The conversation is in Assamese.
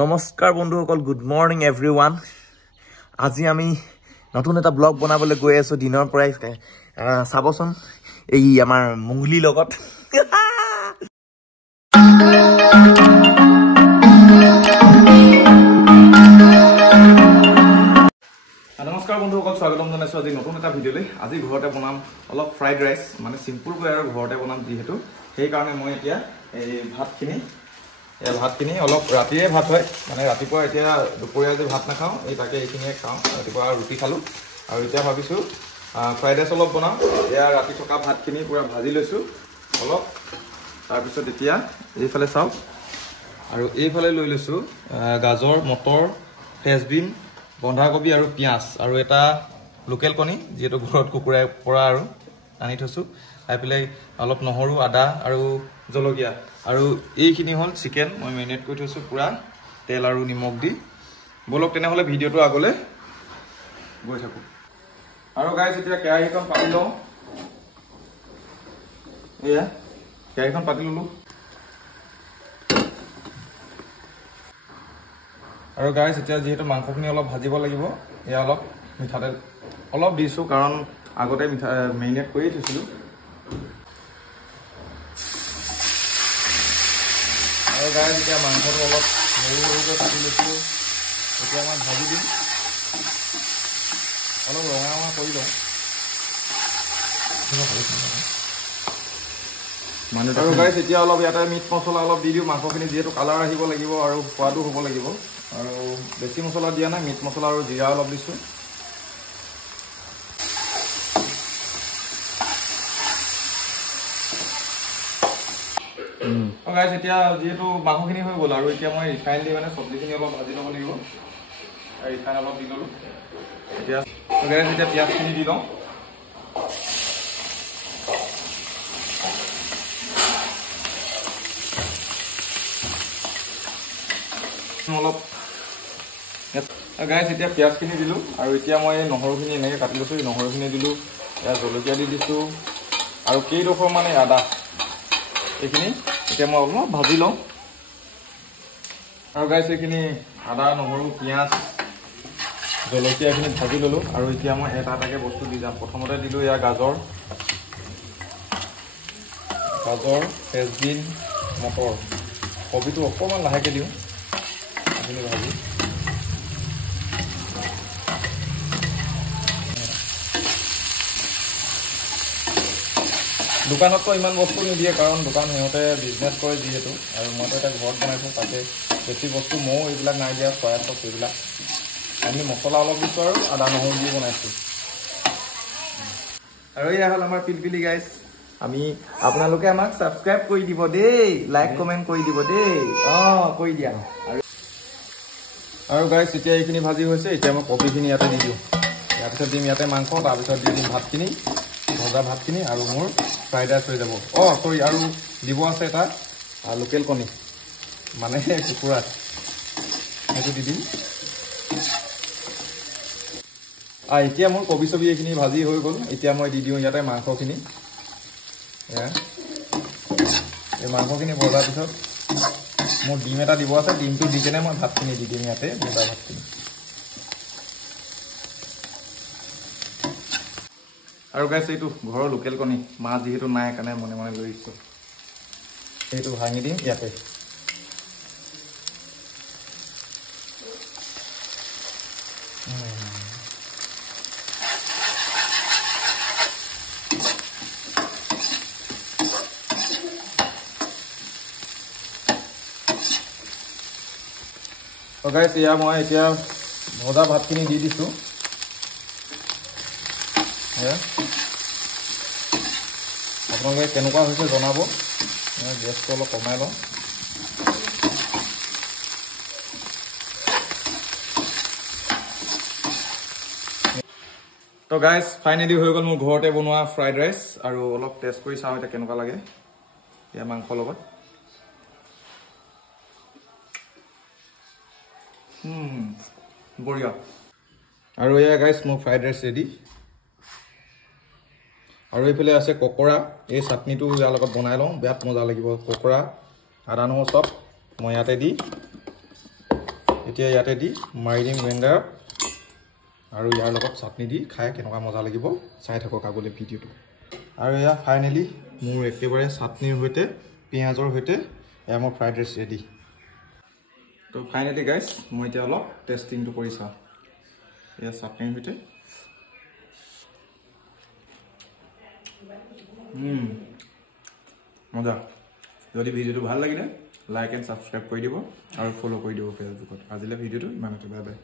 নমস্কাৰ বন্ধুসকল, গুড মৰ্নিং এভৰিৱান। আজি আমি নতুন এটা ব্লগ বনাবলৈ গৈ আছো দিনৰ পৰাই। চাবচোন এই আমাৰ মুংগলীৰ লগত। নমস্কাৰ বন্ধুসকল, স্বাগতম জনাইছো আজি নতুন এটা ভিডিঅ'লৈ। আজি ঘৰতে বনাম অলপ ফ্ৰাইড ৰাইচ, মানে চিম্পুলকৈ আৰু ঘৰতে বনাম যিহেতু। সেইকাৰণে মই এতিয়া এই ভাতখিনি অলপ ৰাতিয়ে ভাত হয়, মানে ৰাতিপুৱা এতিয়া দুপৰীয়া যদি ভাত নাখাওঁ তাকে এইখিনিয়ে খাওঁ। ৰাতিপুৱা ৰুটি খালোঁ আৰু এতিয়া ভাবিছোঁ ফ্ৰাইড ৰাইচ অলপ বনাওঁ। এতিয়া ৰাতি থকা ভাতখিনি পূৰা ভাজি লৈছোঁ অলপ। তাৰপিছত এতিয়া এইফালে চাওক, আৰু এইফালে লৈ লৈছোঁ গাজৰ, মটৰ, ফ্ৰেঞ্চবিন, বন্ধাকবি আৰু পিঁয়াজ, আৰু এটা লোকেল কণী যিহেতু ঘৰত কুকুৰাই পৰা আৰু আনি থৈছোঁ। খাই পেলাই অলপ নহৰু, আদা আৰু জলকীয়া, আৰু এইখিনি হ'ল চিকেন। মই মেৰিনেট কৰি থৈছোঁ পূৰা তেল আৰু নিমখ দি। ব'লক তেনেহ'লে ভিডিঅ'টো আগলৈ গৈ থাকোঁ। আৰু গাইজ এতিয়া কেৰাহীখন পাতি লওঁ। এয়া কেৰাহীখন পাতি ল'লোঁ। আৰু গাইজ এতিয়া যিহেতু মাংসখিনি অলপ ভাজিব লাগিব, এয়া অলপ মিঠাতেল অলপ দিছোঁ, কাৰণ আগতে মেৰিনেট কৰি থৈছিলোঁ। আৰু গাইজ এতিয়া মাংসটো অলপ সৰু সৰুকৈ কাটি লৈছোঁ। এতিয়া মই ভাজি দিম, অলপ ৰঙা ৰঙা কৰি লওঁ। আৰু গাইজ এতিয়া অলপ ইয়াতে মিট মছলা অলপ দি দিওঁ। মাংসখিনি যিহেতু কালাৰ আহিব লাগিব আৰু সোৱাদো হ'ব লাগিব, আৰু বেছি মছলা দিয়া নাই, মিট মছলা আৰু জিৰা অলপ দিছোঁ। গাইজ এতিয়া যিহেতু মাংসখিনি হৈ গ'ল, আৰু এতিয়া মই ৰিফাইন দি মানে চব্জিখিনি অলপ ভাজি ল'ব লাগিব। ৰিফাইন অলপ দি ল'লোঁ। এতিয়া গাইজ এতিয়া পিঁয়াজখিনি দি লওঁ। অলপ গাইজ এতিয়া পিঁয়াজখিনি দিলোঁ, আৰু এতিয়া মই নহৰুখিনি এনেকৈ কাটি লৈছোঁ। নহৰুখিনি দিলোঁ, ইয়াত জলকীয়া দি দিছোঁ, আৰু কেইডোখৰ মানে আদা। এইখিনি এতিয়া মই অলপ ভাজি লওঁ। আৰু গাইজ এইখিনি আদা, নহৰু, পিঁয়াজ, জলকীয়া এইখিনি ভাজি ল'লোঁ, আৰু এতিয়া মই এটা এটাকৈ বস্তু দি যাম। প্ৰথমতে দিলোঁ এয়া গাজৰ, ফ্ৰেঞ্চবিন, মটৰ। কবিটো অকণমান লাহেকৈ দিওঁ, এইখিনি ভাজি। দোকানততো ইমান বস্তু নিদিয়ে, কাৰণ দোকান সিহঁতে বিজনেছ কৰে যিহেতু, আৰু মইতো এতিয়া ঘৰত বনাইছোঁ। তাতে বেছি বস্তু ময়ো এইবিলাক নাই দিয়া, চয়া চচ এইবিলাক। আমি মছলা অলপ দিছোঁ আৰু আদা নহৰু দি বনাইছোঁ। আৰু এয়া হ'ল আমাৰ পিলপিলি গাইজ। আপোনালোকে আমাক ছাবস্ক্ৰাইব কৰি দিব দেই, লাইক কমেণ্ট কৰি দিব দেই। কৰি দিয়া। আৰু গাইজ এতিয়া এইখিনি ভাজি হৈছে, এতিয়া মই কবিখিনি ইয়াতে দি দিওঁ। ইয়াৰ পিছত দিম ইয়াতে মাংস, তাৰপিছত দি দিম ভাতখিনি, ভজা ভাতখিনি, আৰু মোৰ ফ্ৰাইড ৰাইচ হৈ যাব। চৰি, আৰু দিব আছে এটা লোকেল কণী, মানে কুকুৰা, সেইটো দি দিম। এতিয়া মোৰ কবি চবি এইখিনি ভাজি হৈ গ'ল। এতিয়া মই দি দিওঁ ইয়াতে মাংসখিনি। এই মাংসখিনি ভজাৰ পিছত মোৰ ডিম এটা দিব আছে। ডিমটো দি কেনে মই ভাতখিনি দি দিম ইয়াতে, ভজা ভাতখিনি। আৰু গাইছ এইটো ঘৰৰ লোকেল কণী, মা যিহেতু নাই সেইকাৰণে মনে মনে লৈ আহিছোঁ। সেইটো ভাঙি দিম ইয়াতে। গাইছ এয়া মই এতিয়া ভজা ভাতখিনি দি দিছোঁ। আপোনালোকে কেনেকুৱা হৈছে জনাব। গেছটো অলপ কমাই লওঁ। তো গাইজ ফাইনেলি হৈ গ'ল মোৰ ঘৰতে বনোৱা ফ্ৰাইড ৰাইচ, আৰু অলপ টেষ্ট কৰি চাওঁ এতিয়া কেনেকুৱা লাগে এয়া মাংসৰ লগত। বঢ়িয়া। আৰু এয়া গাইজ মোৰ ফ্ৰাইড ৰাইচ ৰেডি। আৰু এইফালে আছে পকৰা। এই চাটনিটো ইয়াৰ লগত বনাই লওঁ, বিৰাট মজা লাগিব। পকৰা, আদা নহৰু চব মই ইয়াতে দি এতিয়া ইয়াতে দি মাৰি দিম গ্ৰাইণ্ডাৰত আৰু ইয়াৰ লগত চাটনি দি খাই কেনেকুৱা মজা লাগিব চাই থাকক আগলৈ ভিডিঅ'টো আৰু এয়া ফাইনেলি মোৰ একেবাৰে চাটনিৰ সৈতে পিঁয়াজৰ সৈতে এয়া মোৰ ফ্ৰাইড ৰাইচ ৰেডি তো ফাইনেলি গাইজ মই এতিয়া অলপ টেষ্টিংটো কৰি চাওঁ এয়া চাটনিৰ সৈতে মজা যদি ভিডিঅ'টো ভাল লাগিলে লাইক এণ্ড ছাবস্ক্ৰাইব কৰি দিব আৰু ফ'ল' কৰি দিব ফেচবুকত আজিলৈ ভিডিঅ'টো ইমানতে বাই বাই